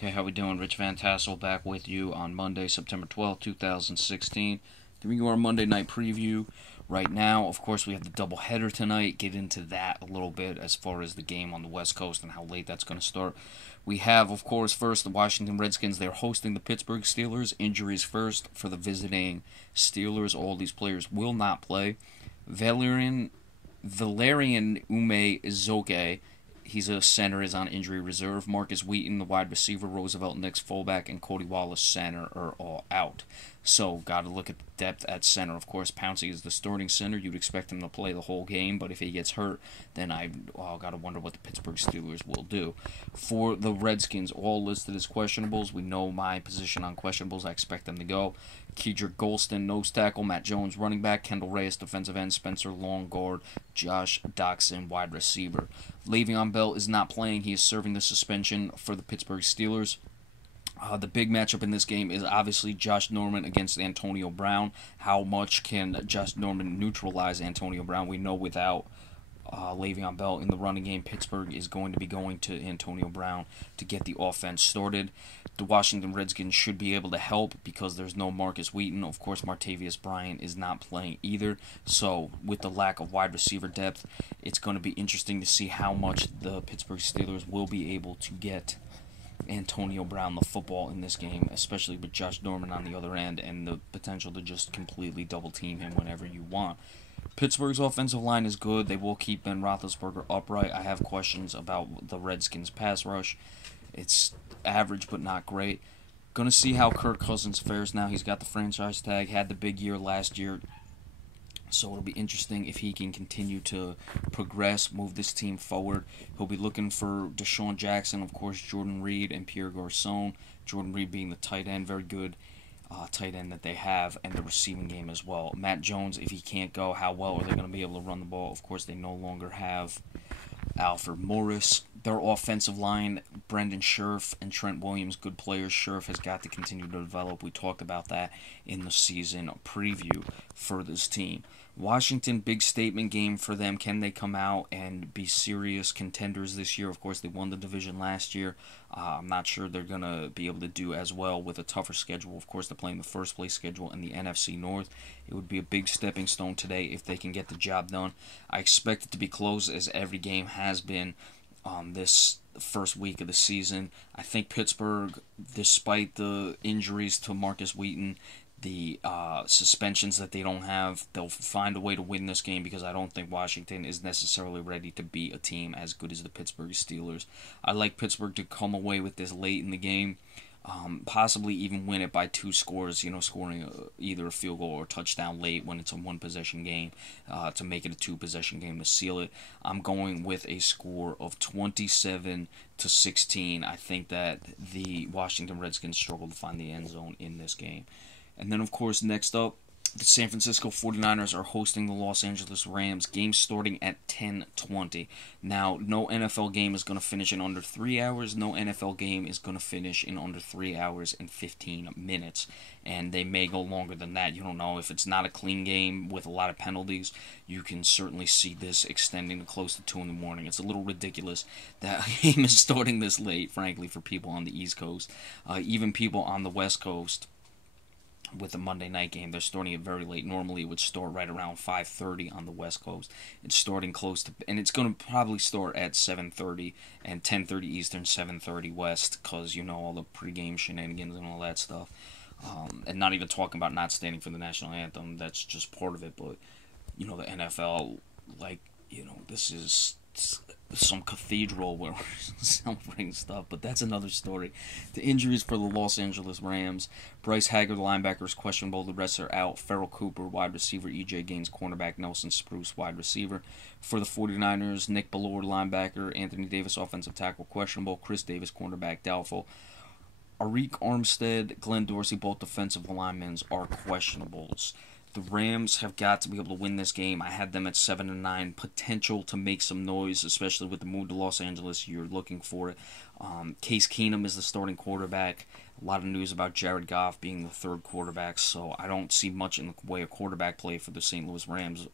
Okay, how we doing? Rich Van Tassel back with you on Monday, September 12th, 2016. Giving you our Monday night preview. Right now, of course, we have the doubleheader tonight. Get into that a little bit as far as the game on the West Coast and how late that's going to start. We have, of course, first the Washington Redskins. They're hosting the Pittsburgh Steelers. Injuries first for the visiting Steelers. All these players will not play. Valerian Ume-Ezoke, he's a center, is on injury reserve. Marcus Wheaton, the wide receiver. Roosevelt Nix, fullback. And Cody Wallace, center, are all out. So, got to look at the depth at center. Of course, Pouncey is the starting center. You'd expect him to play the whole game, but if he gets hurt, then got to wonder what the Pittsburgh Steelers will do. For the Redskins, all listed as questionables. We know my position on questionables. I expect them to go. Kedrick Golston, nose tackle. Matt Jones, running back. Kendall Reyes, defensive end. Spencer, long guard. Josh Doxson, wide receiver. Le'Veon Bell is not playing. He is serving the suspension for the Pittsburgh Steelers. The big matchup in this game is obviously Josh Norman against Antonio Brown. How much can Josh Norman neutralize Antonio Brown? We know without Le'Veon Bell in the running game, Pittsburgh is going to be going to Antonio Brown to get the offense started. The Washington Redskins should be able to help because there's no Marcus Wheaton. Of course, Martavius Bryant is not playing either. So, with the lack of wide receiver depth, it's going to be interesting to see how much the Pittsburgh Steelers will be able to get Antonio Brown the football in this game, especially with Josh Norman on the other end and the potential to just completely double team him whenever you want. Pittsburgh's offensive line is good. They will keep Ben Roethlisberger upright. I have questions about the Redskins' pass rush. It's average but not great. Going to see how Kirk Cousins fares now. He's got the franchise tag, had the big year last year. So it'll be interesting if he can continue to progress, move this team forward. He'll be looking for Deshaun Jackson, of course, Jordan Reed, and Pierre Garçon. Jordan Reed being the tight end, very good tight end that they have, and the receiving game as well. Matt Jones, if he can't go, how well are they going to be able to run the ball? Of course, they no longer have Alfred Morris. Their offensive line, Brendan Scherf and Trent Williams, good players. Scherf has got to continue to develop. We talked about that in the season preview for this team. Washington, big statement game for them. Can they come out and be serious contenders this year? Of course, they won the division last year. I'm not sure they're going to be able to do as well with a tougher schedule. Of course, they're playing the first place schedule in the NFC North. It would be a big stepping stone today if they can get the job done. I expect it to be close as every game has been this first week of the season. I think Pittsburgh, despite the injuries to Marcus Wheaton, the suspensions that they don't have, they'll find a way to win this game because I don't think Washington is necessarily ready to beat a team as good as the Pittsburgh Steelers. I like Pittsburgh to come away with this late in the game, possibly even win it by 2 scores, scoring either a field goal or a touchdown late when it's a one-possession game to make it a 2-possession game to seal it. I'm going with a score of 27-16. I think that the Washington Redskins struggle to find the end zone in this game. And then, of course, next up, the San Francisco 49ers are hosting the Los Angeles Rams. Game starting at 10:20. Now, no NFL game is going to finish in under 3 hours. No NFL game is going to finish in under 3 hours and 15 minutes. And they may go longer than that. You don't know. If it's not a clean game with a lot of penalties, you can certainly see this extending to close to 2 in the morning. It's a little ridiculous that a game is starting this late, frankly, for people on the East Coast. Even people on the West Coast, with the Monday night game, they're starting it very late. Normally, it would start right around 5:30 on the West Coast. It's starting close to, and it's going to probably start at 7:30 and 10:30 Eastern, 7:30 West, because all the pregame shenanigans and all that stuff. And not even talking about not standing for the national anthem. That's just part of it. But the NFL, this is some cathedral where we're celebrating stuff, but that's another story. The injuries for the Los Angeles Rams: Bryce Haggard, linebacker, is questionable. The rest are out. Farrell Cooper, wide receiver. E.J. Gaines, cornerback. Nelson Spruce, wide receiver. For the 49ers, Nick Ballore, linebacker. Anthony Davis, offensive tackle, questionable. Chris Davis, cornerback, doubtful. Arik Armstead, Glenn Dorsey, both defensive linemen, are questionables. The Rams have got to be able to win this game. I had them at 7-9. Potential to make some noise, especially with the move to Los Angeles. You're looking for it. Case Keenum is the starting quarterback. A lot of news about Jared Goff being the third quarterback, so I don't see much in the way of quarterback play for the St. Louis Rams.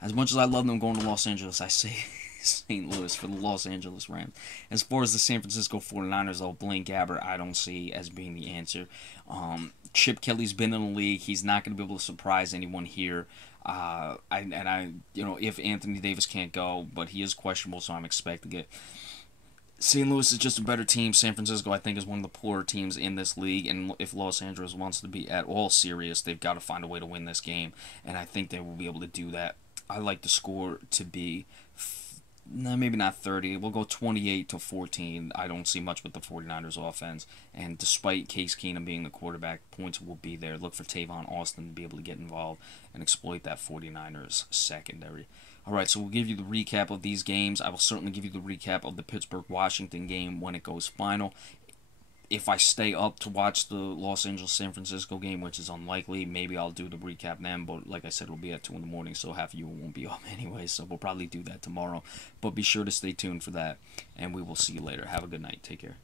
As much as I love them going to Los Angeles, I say St. Louis for the Los Angeles Rams. As far as the San Francisco 49ers, though, Blaine Gabbert I don't see as being the answer. Chip Kelly's been in the league. He's not going to be able to surprise anyone here. If Anthony Davis can't go, but he is questionable, so I'm expecting it. St. Louis is just a better team. San Francisco, I think, is one of the poorer teams in this league. And if Los Angeles wants to be at all serious, they've got to find a way to win this game. And I think they will be able to do that. I like the score to be, maybe not 30. We'll go 28-14. I don't see much with the 49ers offense. And despite Case Keenum being the quarterback, points will be there. Look for Tavon Austin to be able to get involved and exploit that 49ers secondary. Alright, so we'll give you the recap of these games. I will certainly give you the recap of the Pittsburgh-Washington game when it goes final. If I stay up to watch the Los Angeles-San Francisco game, which is unlikely, maybe I'll do the recap then. But like I said, it'll be at 2 in the morning, so half of you won't be up anyway. So we'll probably do that tomorrow. But be sure to stay tuned for that, and we will see you later. Have a good night. Take care.